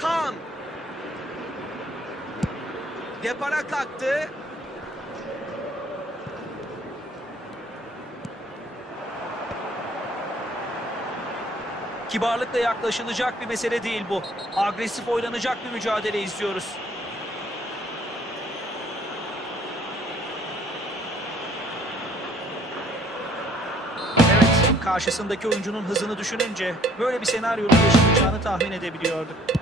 Kan. Depara kalktı. Kibarlıkla yaklaşılacak bir mesele değil bu. Agresif oynanacak bir mücadele izliyoruz. Evet, karşısındaki oyuncunun hızını düşününce böyle bir senaryonun yaşanacağını tahmin edebiliyorduk.